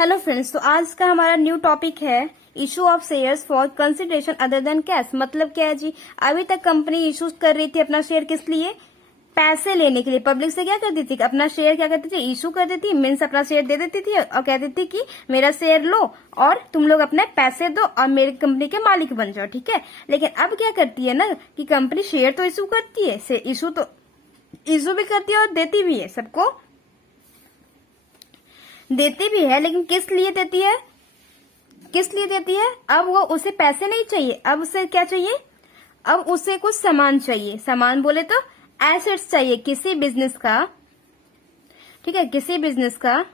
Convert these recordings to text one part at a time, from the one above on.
Hello friends, तो आज का हमारा न्यू टॉपिक है issue of shares for consideration other than cash. मतलब क्या है जी, अभी तक कंपनी इशू कर रही थी अपना शेयर किस लिए? पैसे लेने के लिए। पब्लिक से क्या करती थी? अपना शेयर क्या करती थी? इशू कर देती, मीन्स अपना शेयर दे देती थी और कहती थी कि मेरा शेयर लो और तुम लोग अपने पैसे दो और मेरी कंपनी के मालिक बन जाओ। ठीक है, लेकिन अब क्या करती है ना कि कंपनी शेयर तो इशू करती है, इशू भी करती है और देती भी है, सबको देती भी है। लेकिन किस लिए देती है? अब वो उसे पैसे नहीं चाहिए, अब उसे क्या चाहिए? अब उसे कुछ सामान चाहिए। सामान बोले तो एसेट्स चाहिए किसी बिजनेस का। ठीक है, किसी बिजनेस का।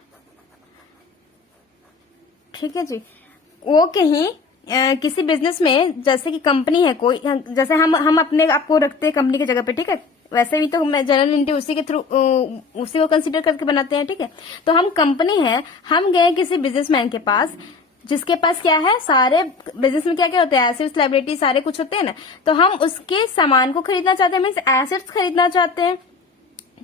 ठीक है जी, वो कहीं किसी बिजनेस में, जैसे कि कंपनी है कोई, जैसे हम अपने आपको रखते हैं कंपनी की जगह पे। ठीक है, वैसे भी तो मैं जनरल एंट्री उसी के थ्रू उसी को कंसीडर करके बनाते हैं। ठीक है, तो हम कंपनी है, हम गए किसी बिजनेसमैन के पास, जिसके पास क्या है, सारे बिजनेस में क्या क्या होते हैं, एसेट्स लायबिलिटी सारे कुछ होते हैं ना। तो हम उसके सामान को खरीदना चाहते हैं, मीन्स एसेट्स खरीदना चाहते हैं।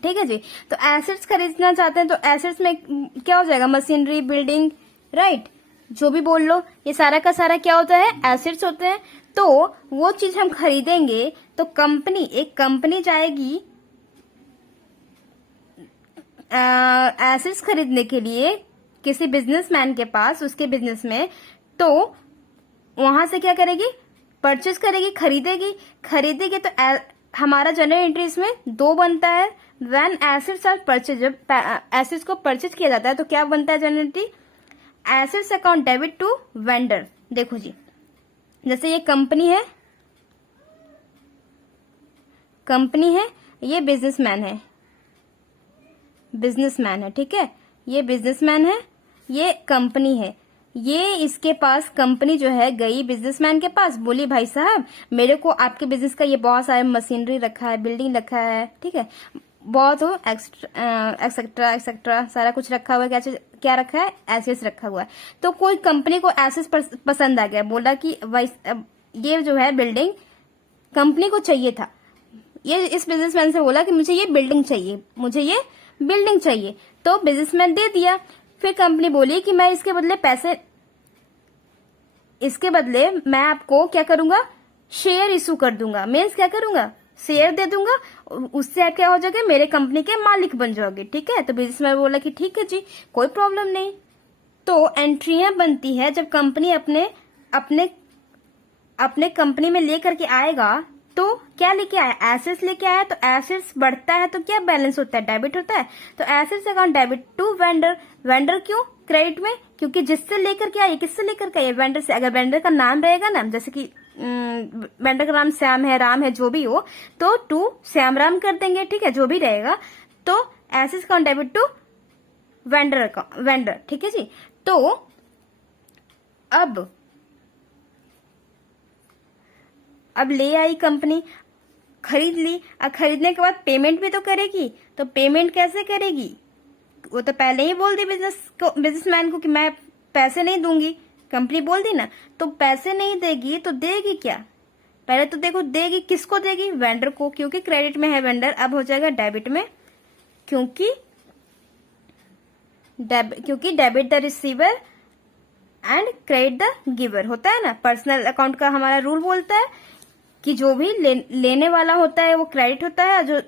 ठीक है जी, तो एसेट्स खरीदना चाहते हैं, तो एसेट्स में क्या हो जाएगा? मशीनरी, बिल्डिंग, राइट, जो भी बोल लो, ये सारा का सारा क्या होता है? एसेट्स होते हैं। तो वो चीज हम खरीदेंगे तो एक कंपनी जाएगी एसेट्स खरीदने के लिए किसी बिजनेसमैन के पास, उसके बिजनेस में। तो वहां से क्या करेगी? परचेज करेगी, खरीदेगी। तो हमारा जनरल एंट्री इसमें 2 बनता है। व्हेन एसेट्स आर परचेज, जब एसेट्स को परचेज किया जाता है तो क्या बनता है general entry? Assets account debit to vendor. देखो जी, जैसे ये कंपनी है, ये बिजनेसमैन है। ठीक है, ये बिजनेसमैन है, ये कंपनी है। ये इसके पास कंपनी जो है गई बिजनेसमैन के पास, बोली भाई साहब मेरे को आपके बिजनेस का ये बहुत सारे मशीनरी रखा है, बिल्डिंग रखा है, ठीक है, बहुत हो एक्सेट्रा सारा कुछ रखा हुआ है। क्या रखा है? एसेट्स रखा हुआ है। तो कोई कंपनी को एसेट्स पसंद आ गया, बोला कि भाई ये जो है बिल्डिंग कंपनी को चाहिए था। ये इस बिजनेसमैन से बोला कि मुझे ये बिल्डिंग चाहिए, तो बिजनेसमैन दे दिया। फिर कंपनी बोली कि मैं इसके बदले मैं आपको क्या करूंगा? शेयर इशू कर दूंगा। मीन्स क्या करूंगा? शेयर दे दूंगा, उससे आप क्या हो जाओगे? मेरे कंपनी के मालिक बन जाओगे। ठीक है, तो बिजनेसमैन बोला कि ठीक है जी, कोई प्रॉब्लम नहीं। तो एंट्रियां बनती है जब कंपनी अपने कंपनी में लेकर के आएगा, तो क्या लेके आया? एसेट्स लेके आया। तो एसेट्स बढ़ता है तो क्या बैलेंस होता है? डेबिट होता है। तो assets account debit to vendor. Vendor क्यों क्रेडिट में? क्योंकि जिससे लेकर के आए, किससे लेकर के आए? वेंडर से। अगर वेंडर का नाम रहेगा ना, जैसे कि वेंडर का नाम श्याम है, राम है, जो भी हो, तो टू श्याम राम कर देंगे। ठीक है, जो भी रहेगा। तो assets account debit to vendor. ठीक है जी, तो अब ले आई कंपनी, खरीद ली। अब खरीदने के बाद पेमेंट भी तो करेगी। तो पेमेंट कैसे करेगी? वो तो पहले ही बोल दी बिजनेसमैन को कि मैं पैसे नहीं दूंगी। कंपनी बोल दी ना, तो पैसे नहीं देगी तो देगी क्या? पहले तो देखो, देगी किसको? देगी वेंडर को, क्योंकि क्रेडिट में है वेंडर। अब हो जाएगा डेबिट में, क्योंकि debit the receiver and credit the giver होता है ना। पर्सनल अकाउंट का हमारा रूल बोलता है कि जो भी लेने वाला होता है वो क्रेडिट होता है, जो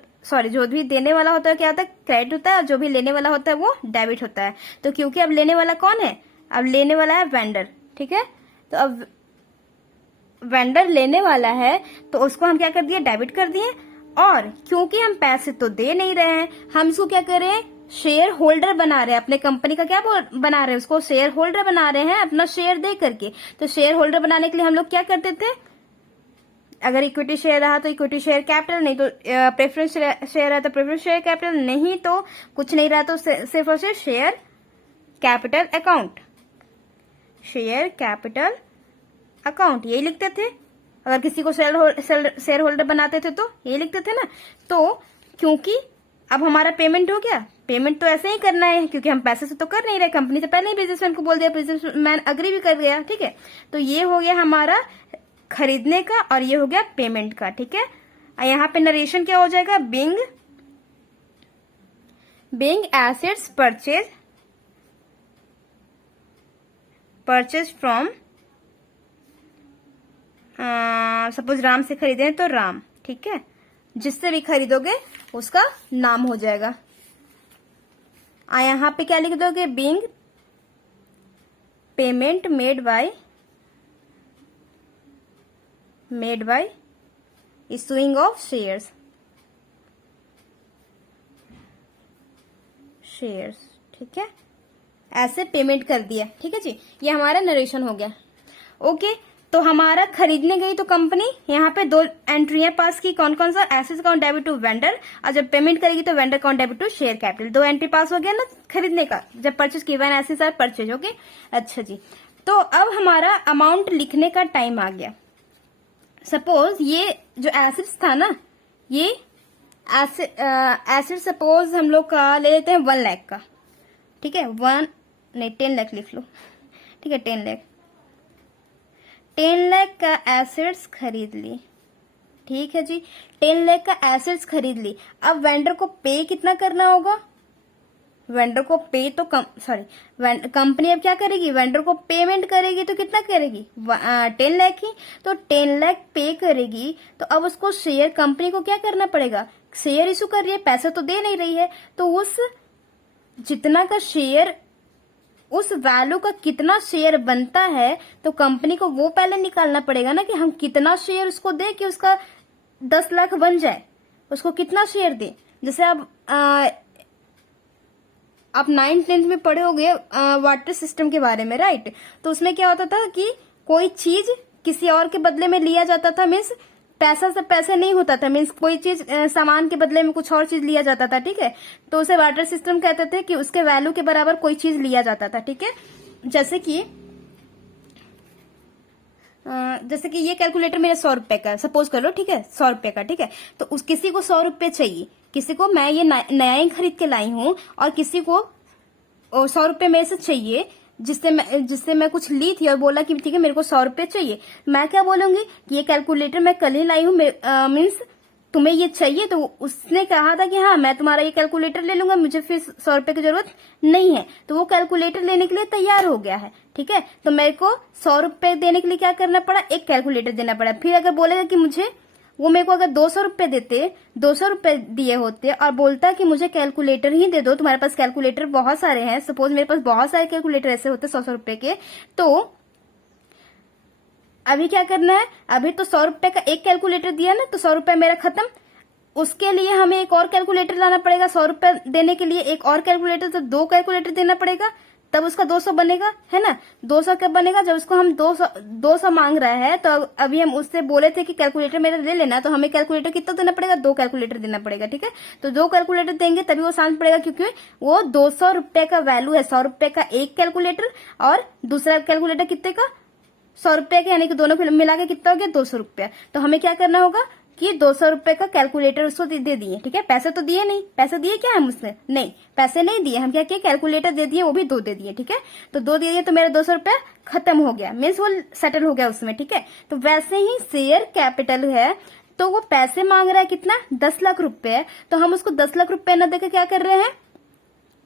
भी देने वाला होता है क्या होता है? क्रेडिट होता है, और जो भी लेने वाला होता है वो डेबिट होता है। तो क्योंकि अब लेने वाला कौन है? अब लेने वाला है वेंडर। ठीक है, तो अब वेंडर लेने वाला है तो उसको हम क्या कर दिए? डेबिट कर दिए। और क्योंकि हम पैसे तो दे नहीं रहे हैं, हम इसको क्या कर रहे हैं? शेयर होल्डर बना रहे हैं। अपने कंपनी का क्या बना रहे हैं? उसको शेयर होल्डर बना रहे हैं, अपना शेयर दे करके। तो शेयर होल्डर बनाने के लिए हम लोग क्या करते थे? अगर इक्विटी शेयर रहा तो इक्विटी शेयर कैपिटल, नहीं तो प्रेफरेंस शेयर रहा तो प्रेफरेंस शेयर कैपिटल, नहीं तो कुछ नहीं रहा तो सिर्फ और सिर्फ शेयर कैपिटल अकाउंट यही लिखते थे। अगर किसी को शेयर होल्डर बनाते थे तो यही लिखते थे ना। तो क्योंकि अब हमारा पेमेंट हो गया, पेमेंट तो ऐसे ही करना है क्योंकि हम पैसे से तो कर नहीं रहे, कंपनी से पहले ही बिजनेसमैन को बोल दिया, बिजनेसमैन अग्री भी कर गया। ठीक है, तो ये हो गया हमारा खरीदने का और ये हो गया पेमेंट का। ठीक है, यहाँ पे नरेशन क्या हो जाएगा? Being assets purchase purchase from, suppose Ram से खरीदे हैं तो राम, ठीक है, जिससे भी खरीदोगे उसका नाम हो जाएगा। यहाँ पे क्या लिख दोगे, being payment made by issuing of shares, ठीक है, ऐसे पेमेंट कर दिया। ठीक है जी, ये हमारा नरेशन हो गया। ओके, तो हमारा खरीदने गई तो कंपनी, यहाँ पे 2 एंट्रियां पास की, कौन कौन सा, assets account debit to vendor, और जब पेमेंट करेगी तो vendor account debit to share capital. 2 entry pass हो गया ना खरीदने का, जब परचेज की when assets are purchase. Okay, अच्छा जी, तो अब हमारा अमाउंट लिखने का टाइम आ गया। सपोज ये जो एसेट्स था ना, ये एसेट सपोज हम लोग का ले लेते हैं 1 लाख का, ठीक है, 10 लाख लिख लो, ठीक है, 10 लाख का एसेट्स खरीद ली। ठीक है जी, 10 लाख का एसेट्स खरीद ली। अब वेंडर को पे कितना करना होगा, वेंडर को पे तो कंपनी अब क्या करेगी, वेंडर को पेमेंट करेगी तो कितना करेगी, 10 लाख ही, तो 10 लाख पे करेगी। तो अब उसको शेयर, कंपनी को क्या करना पड़ेगा, शेयर इशू कर रही है, पैसा तो दे नहीं रही है, तो उस जितना का शेयर, उस वैल्यू का कितना शेयर बनता है, तो कंपनी को वो पहले निकालना पड़ेगा ना कि हम कितना शेयर उसको दे कि उसका 10 लाख बन जाए, उसको कितना शेयर दे। जैसे आप 9th-10th में पढ़े होंगे वाटर सिस्टम के बारे में, राइट। तो उसमें क्या होता था कि कोई चीज किसी और के बदले में लिया जाता था, मीन्स पैसा से पैसे नहीं होता था, मीन्स कोई चीज सामान के बदले में कुछ और चीज लिया जाता था, ठीक है, तो उसे वाटर सिस्टम कहते थे कि उसके वैल्यू के बराबर कोई चीज लिया जाता था। ठीक है, जैसे कि ये कैलकुलेटर मेरा 100 रुपए का सपोज कर लो, ठीक है, 100 रुपए का, ठीक है, तो उस किसी को 100 रुपए चाहिए, किसी को मैं ये नया ही खरीद के लाई हूं और किसी को 100 रुपए मेरे से चाहिए, जिससे मैं कुछ ली थी और बोला कि ठीक है मेरे को 100 रुपए चाहिए। मैं क्या बोलूंगी कि ये कैलकुलेटर मैं कल ही लाई हूँ, मीन्स तुम्हें ये चाहिए, तो उसने कहा था कि हाँ मैं तुम्हारा ये कैलकुलेटर ले लूंगा, मुझे फिर 100 रुपए की जरूरत नहीं है, तो वो कैलकुलेटर लेने के लिए तैयार हो गया है। ठीक है, तो मेरे को 100 रुपए देने के लिए क्या करना पड़ा, एक कैलकुलेटर देना पड़ा। फिर अगर बोलेगा कि मुझे, वो मेरे को अगर 200 रुपए देते, 200 रुपए दिए होते और बोलता कि मुझे कैलकुलेटर ही दे दो, तुम्हारे पास कैलकुलेटर बहुत सारे हैं, सपोज मेरे पास बहुत सारे कैलकुलेटर ऐसे होते 100 रुपए के, तो अभी क्या करना है, अभी तो 100 रुपए का एक कैलकुलेटर दिया ना, तो 100 रुपए मेरा खत्म, उसके लिए हमें एक और कैलकुलेटर लाना पड़ेगा, 100 रुपए देने के लिए एक और कैलकुलेटर, तो 2 कैलकुलेटर देना पड़ेगा, तब उसका 200 बनेगा, है ना। 200 कब बनेगा, जब उसको हम 200 मांग रहा है, तो अभी हम उससे बोले थे कि कैलकुलेटर मेरा ले लेना, तो हमें कैलकुलेटर कितना देना पड़ेगा, 2 कैलकुलेटर देना पड़ेगा। ठीक है, तो 2 कैलकुलेटर देंगे तभी वो शांत पड़ेगा, क्योंकि वो 200 रुपए का वैल्यू है, 100 रुपए का एक कैलकुलेटर और दूसरा कैलकुलेटर कितने का, 100 रुपए का, यानी कि दोनों मिला के कितना हो गया, 200 रुपया। तो हमें क्या करना होगा कि 200 रुपए का कैलकुलेटर उसको दे दिए। ठीक है, पैसे तो दिए नहीं, पैसे दिए क्या हम उसने, नहीं पैसे नहीं दिए, हम क्या किए, कैलकुलेटर दे दिए, वो भी 2 दे दिए। ठीक है, तो 2 दे दिए, तो मेरा 200 रुपया खत्म हो गया, मीन्स वो सेटल हो गया उसमें। ठीक है, तो वैसे ही शेयर कैपिटल है, तो वो पैसे मांग रहा है कितना, 10 लाख रुपए, तो हम उसको 10 लाख रुपए न देकर क्या कर रहे हैं,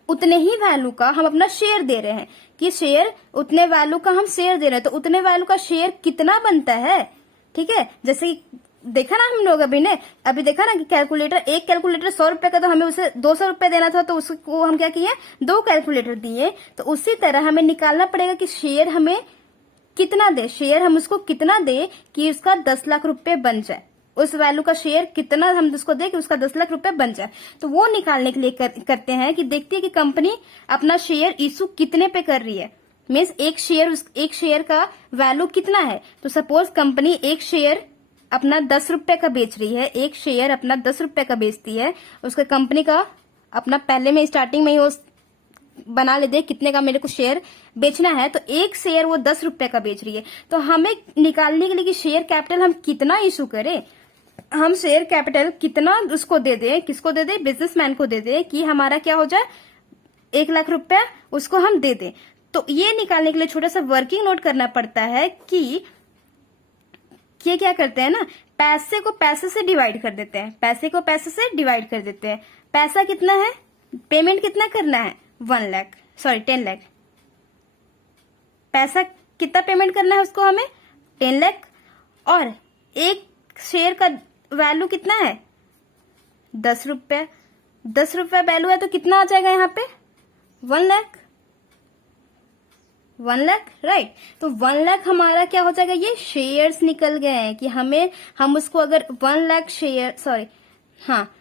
उतने ही वैल्यू का हम अपना शेयर दे रहे हैं, कि शेयर उतने वैल्यू का हम शेयर दे रहे हैं, तो उतने वैल्यू का शेयर कितना बनता है। ठीक है, जैसे देखा ना हम लोग अभी देखा ना कि कैलकुलेटर, एक कैलकुलेटर 100 रुपए का, तो हमें उसे 200 रुपए देना था, तो उसको हम क्या किए, 2 कैलकुलेटर दिए। तो उसी तरह हमें निकालना पड़ेगा कि शेयर हमें कितना दे, शेयर हम उसको कितना दे कि उसका 10 लाख रुपए बन जाए, उस वैल्यू का शेयर कितना हम उसको दे कि उसका 10 लाख रुपए बन जाए। तो वो निकालने के लिए करते हैं कि देखती है कि कंपनी अपना शेयर इशू कितने पे कर रही है, मीन्स एक शेयर का वैल्यू कितना है। तो सपोज कंपनी एक शेयर अपना 10 रुपए का बेच रही है, एक शेयर अपना 10 रुपए का बेचती है, उसका कंपनी का अपना पहले में स्टार्टिंग में ही वो बना लेते हैं कितने का मेरे को शेयर बेचना है, तो एक शेयर वो 10 रुपए का बेच रही है। तो हमें निकालने के लिए कि शेयर कैपिटल हम कितना इशू करें, हम शेयर कैपिटल कितना उसको दे दे, किसको दे दे, बिजनेसमैन को दे दे, कि हमारा क्या हो जाए, 1 लाख रुपया उसको हम दे दें। तो ये निकालने के लिए छोटा सा वर्किंग नोट करना पड़ता है कि ये क्या करते हैं ना, पैसे को पैसे से डिवाइड कर देते हैं, पैसे को पैसे से डिवाइड कर देते हैं। पैसा कितना है, पेमेंट कितना करना है, 10 लाख। पैसा कितना पेमेंट करना है उसको हमें, 10 लाख, और एक शेयर का वैल्यू कितना है, 10 रुपए। 10 रुपए वैल्यू है तो कितना आ जाएगा यहाँ पे, 1 लाख। 1 लाख, राइट। तो 1 लाख हमारा क्या हो जाएगा, ये शेयर्स निकल गए हैं कि हम उसको अगर 1 लाख शेयर, सॉरी, हाँ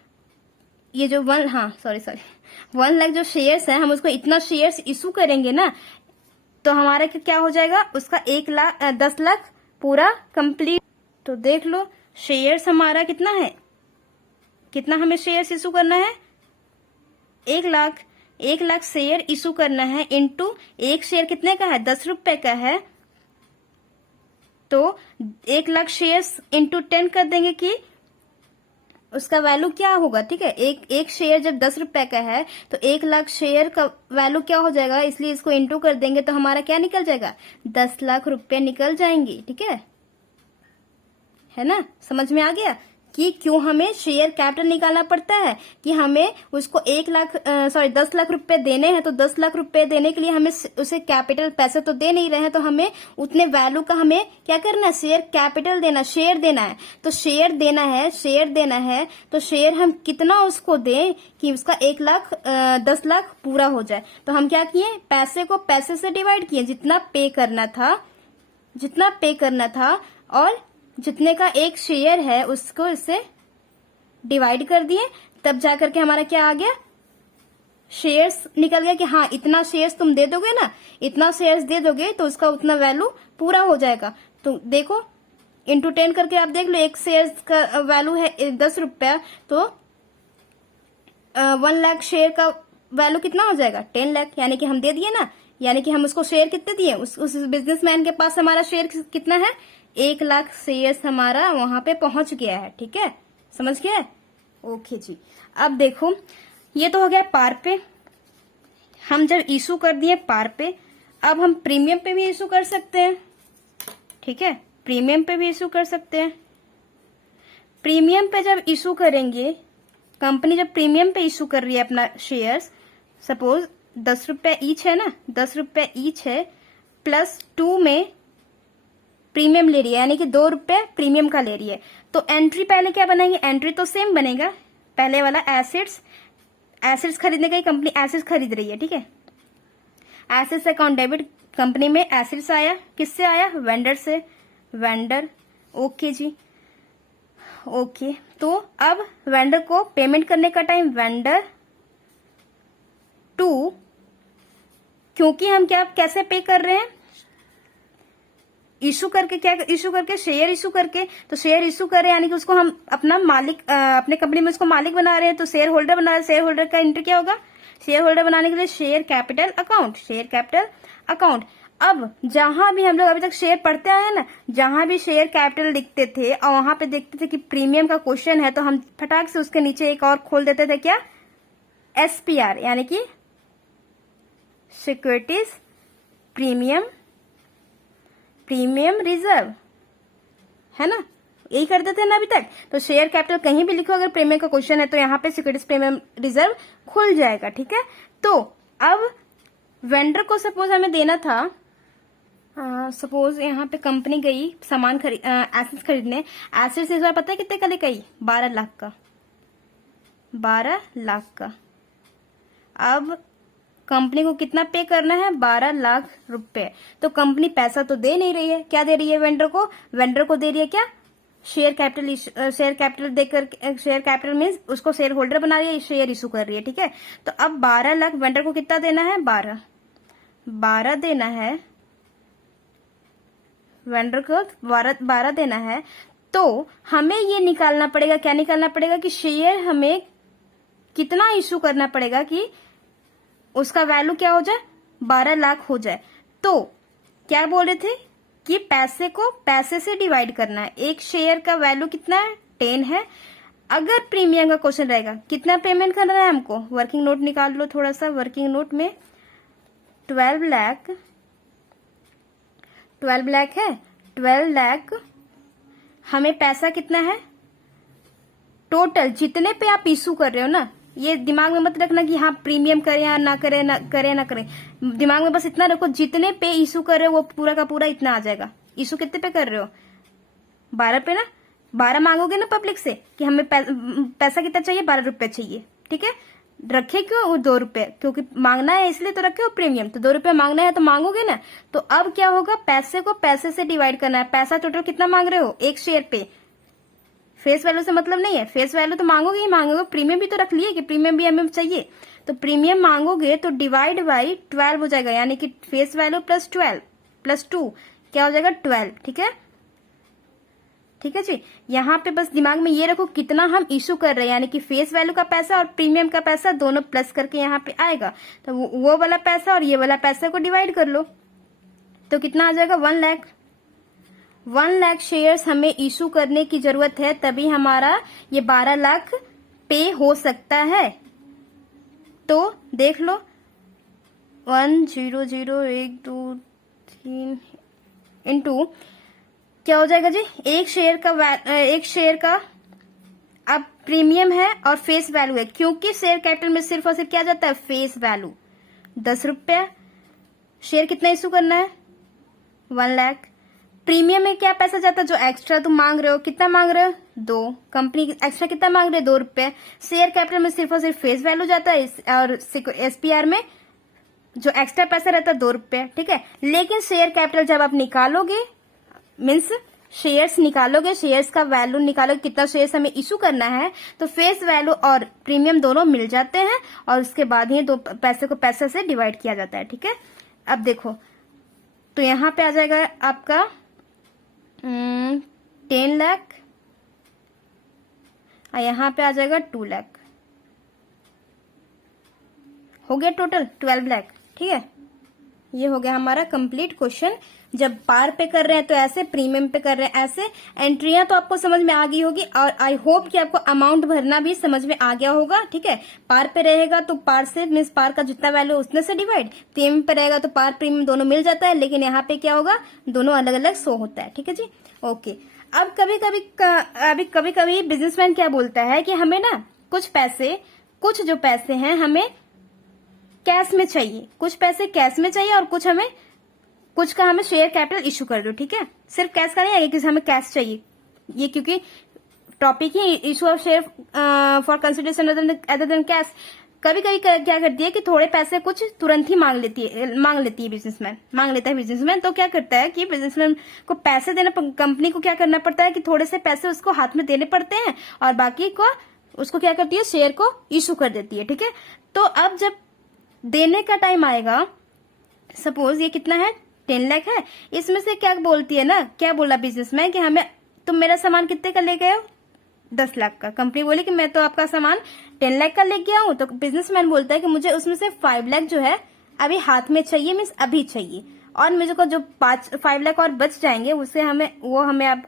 ये जो 1 लाख जो शेयर्स है, हम उसको इतना शेयर्स इशू करेंगे ना, तो हमारा क्या हो जाएगा, उसका 10 लाख पूरा कंप्लीट। तो देख लो शेयर्स हमारा कितना है, कितना हमें शेयर्स इशू करना है, 1 लाख। 1 लाख शेयर इशू करना है इनटू एक शेयर कितने का है, 10 रुपए का है, तो 1 लाख शेयर्स इनटू 10 कर देंगे कि उसका वैल्यू क्या होगा, ठीक है। एक शेयर जब 10 रुपए का है तो 1 लाख शेयर का वैल्यू क्या हो जाएगा, इसलिए इसको इनटू कर देंगे तो हमारा क्या निकल जाएगा, 10 लाख रुपए निकल जाएंगे, ठीक है ना। समझ में आ गया कि क्यों हमें शेयर कैपिटल निकालना पड़ता है, कि हमें उसको 10 लाख रुपए देने हैं, तो 10 लाख रुपए देने के लिए हमें उसे कैपिटल, पैसे तो दे नहीं रहे हैं, तो हमें उतने वैल्यू का हमें क्या करना है, शेयर कैपिटल देना, शेयर देना है। तो शेयर देना है तो शेयर हम कितना उसको दें कि उसका 10 लाख पूरा हो जाए। तो हम क्या किए, पैसे को पैसे से डिवाइड किए, जितना पे करना था और जितने का एक शेयर है उसको इससे डिवाइड कर दिए, तब जाकर के हमारा क्या आ गया, शेयर्स निकल गया कि हाँ इतना शेयर्स तुम दे दोगे ना, इतना शेयर्स दे दोगे तो उसका उतना वैल्यू पूरा हो जाएगा। तो देखो इंटू 10 करके आप देख लो, एक शेयर का वैल्यू है 10 रुपया, तो 1 लाख शेयर का वैल्यू कितना हो जाएगा, 10 लाख, यानी कि हम दे दिए ना, यानी कि हम उसको शेयर कितने दिए, उस बिजनेसमैन के पास हमारा शेयर कितना है, 1 लाख शेयर्स हमारा वहां पे पहुंच गया है, ठीक है, समझ गया। ओके जी, अब देखो ये तो हो गया पार पे, हम जब इशू कर दिए पार पे, अब हम प्रीमियम पे भी इशू कर सकते हैं, ठीक है, प्रीमियम पे भी इशू कर सकते हैं। प्रीमियम पे जब इशू करेंगे, कंपनी जब प्रीमियम पे इशू कर रही है अपना शेयर्स, सपोज 10 रुपए ईच है ना, 10 रुपए ईच है, +2 में प्रीमियम ले रही है, यानी कि 2 रुपए प्रीमियम का ले रही है। तो एंट्री पहले क्या बनाएंगे, एंट्री तो सेम बनेगा, पहले वाला एसेट्स खरीदने का ही, कंपनी एसेट्स खरीद रही है, ठीक है। एसेट्स अकाउंट डेबिट, कंपनी में एसेट्स आया, किससे आया, वेंडर से, वेंडर, ओके जी, ओके। तो अब वेंडर को पेमेंट करने का टाइम, वेंडर टू, क्योंकि हम कैसे पे कर रहे हैं, इशू करके, क्या इशू करके, शेयर इशू करके। तो शेयर इशू कर रहे हैं यानी कि उसको हम अपना मालिक, अपने कंपनी में उसको मालिक बना रहे हैं, तो शेयर होल्डर बना रहे हैं। शेयर होल्डर का एंट्री क्या होगा, शेयर होल्डर बनाने के लिए शेयर कैपिटल अकाउंट। अब जहां भी हम लोग अभी तक शेयर पढ़ते आए हैं ना, जहां भी शेयर कैपिटल लिखते थे और वहां पे देखते थे कि प्रीमियम का क्वेश्चन है, तो हम फटाक से उसके नीचे एक और खोल देते थे, क्या, SPR, यानी कि सिक्योरिटीज प्रीमियम रिजर्व, है ना, यही कर देते हैं ना अभी तक। तो शेयर कैपिटल कहीं भी लिखो अगर प्रीमियम का क्वेश्चन है, तो यहाँ पे सिक्योरिटीज प्रीमियम रिजर्व खुल जाएगा, ठीक है। तो अब वेंडर को सपोज हमें देना था, सपोज यहाँ पे कंपनी गई सामान एसेट्स खरीदने, एसेट्स इस बार पता है कितने का लेकर आई, 12 लाख का, 12 लाख का। अब कंपनी को कितना पे करना है, 12 लाख रुपए। तो कंपनी पैसा तो दे नहीं रही है, क्या दे रही है वेंडर को, दे रही है क्या, शेयर कैपिटल देकर, शेयर कैपिटल मीन्स उसको शेयर होल्डर बना रही है, शेयर इशू कर रही है, ठीक है। तो अब 12 लाख वेंडर को कितना देना है, 12 देना है, वेंडर को 12 देना है। तो हमें ये निकालना पड़ेगा, क्या निकालना पड़ेगा कि शेयर हमें कितना इशू करना पड़ेगा कि उसका वैल्यू क्या हो जाए, 12 लाख हो जाए। तो क्या बोल रहे थे कि पैसे को पैसे से डिवाइड करना है, एक शेयर का वैल्यू कितना है, 10 है। अगर प्रीमियम का क्वेश्चन रहेगा, कितना पेमेंट करना है हमको, वर्किंग नोट निकाल लो थोड़ा सा, वर्किंग नोट में 12 लाख है, 12 लाख हमें पैसा कितना है, टोटल जितने पे आप इशू कर रहे हो ना, ये दिमाग में मत रखना कि हाँ प्रीमियम करें या ना करें, ना करें ना करें। दिमाग में बस इतना रखो जितने पे इशू कर रहे हो वो पूरा का पूरा इतना आ जाएगा। इशू कितने पे कर रहे हो? 12 पे ना। 12 मांगोगे ना पब्लिक से कि हमें पैसा कितना चाहिए, 12 रुपए चाहिए, ठीक है। रखे क्यों? वो 2 रुपए, क्योंकि मांगना है इसलिए तो रखे हो प्रीमियम, तो 2 रुपए मांगना है तो मांगोगे ना। तो अब क्या होगा, पैसे को पैसे से डिवाइड करना है। पैसा टोटल कितना मांग रहे हो? 1 शेयर पे। फेस वैल्यू से मतलब नहीं है, फेस वैल्यू तो मांगोगे ही मांगोगे। प्रीमियम भी तो रख लिए कि प्रीमियम भी हमें चाहिए, तो प्रीमियम मांगोगे तो डिवाइड बाई 12 हो जाएगा, यानी कि फेस वैल्यू प्लस 12 प्लस 2 क्या हो जाएगा? 12, ठीक है। ठीक है जी। यहाँ पे बस दिमाग में ये रखो कितना हम इशू कर रहे हैं, यानी कि फेस वैल्यू का पैसा और प्रीमियम का पैसा दोनों प्लस करके यहाँ पे आएगा। तो वो वाला पैसा और ये वाला पैसा को डिवाइड कर लो तो कितना आ जाएगा? 1 लाख। 1 लाख शेयर्स हमें इशू करने की जरूरत है, तभी हमारा ये 12 लाख पे हो सकता है। तो देख लो 1 0 0 1 2 3 इंटू क्या हो जाएगा जी? एक शेयर का अब प्रीमियम है और फेस वैल्यू है, क्योंकि शेयर कैपिटल में सिर्फ और सिर्फ क्या जाता है? Face value. 10 रुपया। शेयर कितना इशू करना है? 1 लाख। प्रीमियम में क्या पैसा जाता है? जो एक्स्ट्रा तुम मांग रहे हो, कितना मांग रहे हो? 2। कंपनी एक्स्ट्रा कितना मांग रहे हो? 2 रुपए। शेयर कैपिटल में सिर्फ और सिर्फ फेस वैल्यू जाता है और एसपीआर में जो एक्स्ट्रा पैसा रहता है 2 रुपए, ठीक है। लेकिन शेयर कैपिटल जब आप निकालोगे, मीन्स शेयर्स निकालोगे, शेयर्स का वैल्यू निकालोगे, कितना शेयर्स हमें इशू करना है, तो फेस वैल्यू और प्रीमियम दोनों मिल जाते हैं और उसके बाद ही दो पैसे को पैसे से डिवाइड किया जाता है, ठीक है। अब देखो तो यहां पे आ जाएगा आपका 10 लाख और यहां पे आ जाएगा 2 लाख। हो गया टोटल 12 लाख, ठीक है। ये हो गया हमारा कंप्लीट क्वेश्चन। जब पार पे कर रहे हैं तो ऐसे, प्रीमियम पे कर रहे हैं ऐसे। एंट्रियां तो आपको समझ में आ गई होगी और आई होप कि आपको अमाउंट भरना भी समझ में आ गया होगा, ठीक है। पार पे रहेगा तो पार से मीन्स पार का जितना वैल्यू उतने से डिवाइड, प्रीमियम पे रहेगा तो पार प्रीमियम दोनों मिल जाता है, लेकिन यहाँ पे क्या होगा? दोनों अलग अलग शो होता है, ठीक है जी। ओके। अब कभी कभी बिजनेसमैन क्या बोलता है कि हमें ना कुछ जो पैसे हैं हमें कैश में चाहिए, कुछ पैसे कैश में चाहिए और कुछ का हमें शेयर कैपिटल इशू कर दो, ठीक है। सिर्फ कैश का नहीं है, कि हमें कैश चाहिए, ये क्योंकि topic he issue of share for consideration other than cash. कभी कभी क्या करती है कि थोड़े पैसे कुछ तुरंत ही मांग लेता है बिजनेसमैन। तो क्या करता है कि बिजनेसमैन को पैसे देना, कंपनी को क्या करना पड़ता है कि थोड़े से पैसे उसको हाथ में देने पड़ते हैं और बाकी को उसको क्या करती है? शेयर को इशू कर देती है, ठीक है। तो अब जब देने का टाइम आएगा, सपोज ये कितना है? 10 लाख है। इसमें से क्या बोलती है ना, क्या बोला बिजनेसमैन कि हमें, तुम मेरा सामान कितने का ले गए हो? 10 लाख का। कंपनी बोली कि मैं तो आपका सामान 10 लाख का ले गया हूं। तो बिजनेसमैन बोलता है कि मुझे उसमें से 5 लाख जो है अभी हाथ में चाहिए, मीन्स अभी चाहिए, और मुझे को जो 5 लाख और बच जाएंगे उससे हमें आप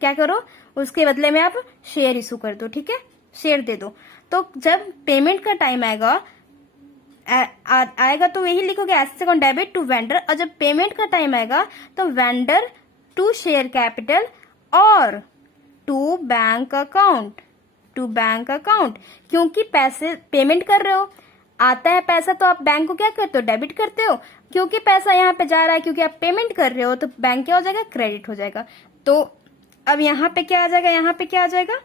क्या करो, उसके बदले में आप शेयर इशू कर दो, ठीक है। शेयर दे दो। तो जब पेमेंट का टाइम आएगा तो यही लिखोगे asset account debit to vendor, और जब पेमेंट का टाइम आएगा तो वेंडर टू शेयर कैपिटल और टू बैंक अकाउंट, क्योंकि पैसे पेमेंट कर रहे हो, आता है पैसा तो आप बैंक को क्या करते हो? डेबिट करते हो। क्योंकि पैसा यहाँ पे जा रहा है, क्योंकि आप पेमेंट कर रहे हो, तो बैंक क्या हो जाएगा? क्रेडिट हो जाएगा। तो अब यहाँ पे क्या आ जाएगा? यहाँ पे क्या आ जाएगा?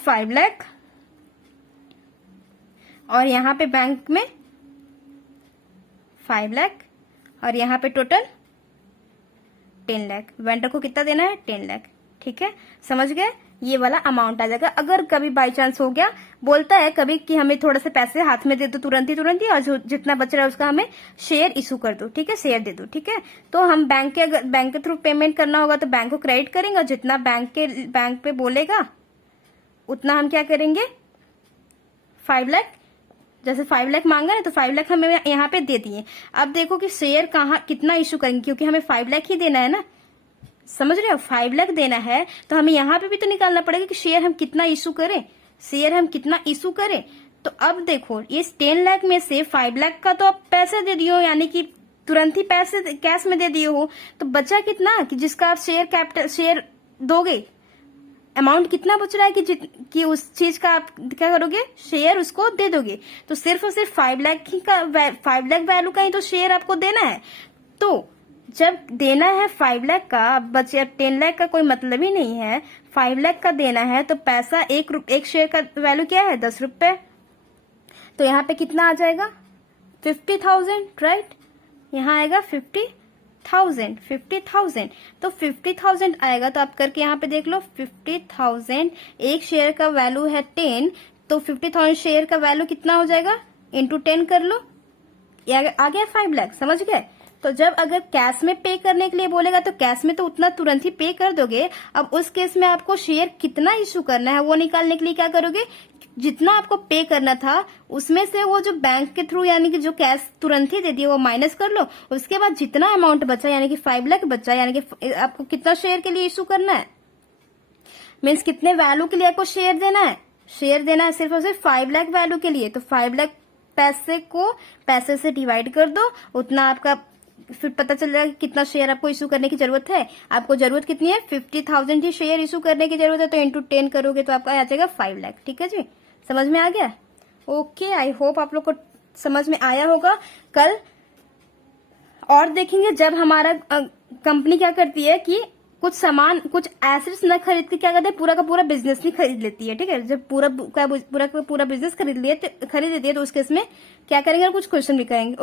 5 लाख और यहाँ पे बैंक में 5 लाख और यहाँ पे टोटल 10 लाख। वेंडर को कितना देना है? 10 लाख, ठीक है। समझ गए? ये वाला अमाउंट आ जाएगा। अगर कभी बाई चांस हो गया, बोलता है कभी कि हमें थोड़े से पैसे हाथ में दे दो तुरंत ही, और जो जितना बच रहा है उसका हमें शेयर इशू कर दो, ठीक है, शेयर दे दो, ठीक है। तो हम बैंक के थ्रू पेमेंट करना होगा तो बैंक को क्रेडिट करेंगे और जितना बैंक पे बोलेगा उतना हम क्या करेंगे? 5 लाख, जैसे 5 लाख मांगा ना तो 5 लाख हमें यहाँ पे दे दिए। अब देखो कि शेयर कितना इशू करेंगे, क्योंकि हमें 5 लाख ही देना है ना, समझ रहे हो? 5 लाख देना है तो हमें यहाँ पे भी तो निकालना पड़ेगा कि शेयर हम कितना इशू करें। तो अब देखो इस 10 लाख में से 5 लाख का तो आप पैसे दे दियो, यानी कि तुरंत ही पैसे कैश में दे दिए हो, तो बचा कितना कि जिसका आप शेयर दोगे? अमाउंट कितना बच रहा है कि उस चीज का आप क्या करोगे, शेयर उसको दे दोगे। तो सिर्फ और सिर्फ 5 लाख का 5 लाख वैल्यू का ही तो शेयर आपको देना है। तो जब देना है 5 लाख का, बचे 10 लाख का कोई मतलब ही नहीं है, 5 लाख का देना है, तो पैसा एक शेयर का वैल्यू क्या है, 10 रुपए। तो यहाँ पे कितना आ जाएगा, 50,000, राइट। यहाँ आएगा 50,000। तो 50,000 आएगा, तो आप करके यहाँ पे देख लो, 50,000 एक शेयर का वैल्यू है 10, तो 50,000 शेयर का वैल्यू कितना हो जाएगा, इंटू 10 कर लो, आ गया 5 लाख। समझ गए। तो जब अगर कैश में पे करने के लिए बोलेगा तो कैश में तो उतना तुरंत ही पे कर दोगे। अब उस केस में आपको शेयर कितना इशू करना है वो निकालने के लिए क्या करोगे, जितना आपको पे करना था उसमें से वो जो बैंक के थ्रू यानी कि जो कैश तुरंत ही दे दिए वो माइनस कर लो। उसके बाद जितना अमाउंट बचा यानी कि 5 लाख बचा, यानी कि आपको कितना शेयर के लिए इशू करना है, मीन्स कितने वैल्यू के लिए आपको शेयर देना है, शेयर देना है सिर्फ और सिर्फ 5 लाख वैल्यू के लिए। तो 5 लाख पैसे को पैसे से डिवाइड कर दो, उतना आपका फिर पता चल जाएगा कितना शेयर आपको इशू करने की जरूरत है। आपको जरूरत कितनी है, 50,000 ही शेयर इशू करने की जरूरत है। तो इंटू 10 करोगे तो आपका आ जाएगा 5 लाख। ठीक है जी, समझ में आ गया। ओके, आई होप आप लोग को समझ में आया होगा। कल और देखेंगे जब हमारा कंपनी क्या करती है कि कुछ सामान, कुछ एसेट्स न खरीद के क्या करते हैं, पूरा का पूरा बिजनेस नहीं खरीद लेती है। ठीक है, जब पूरा का पूरा बिजनेस खरीद लेती है तो उस केस में क्या करेंगे, कुछ क्वेश्चन भी करेंगे।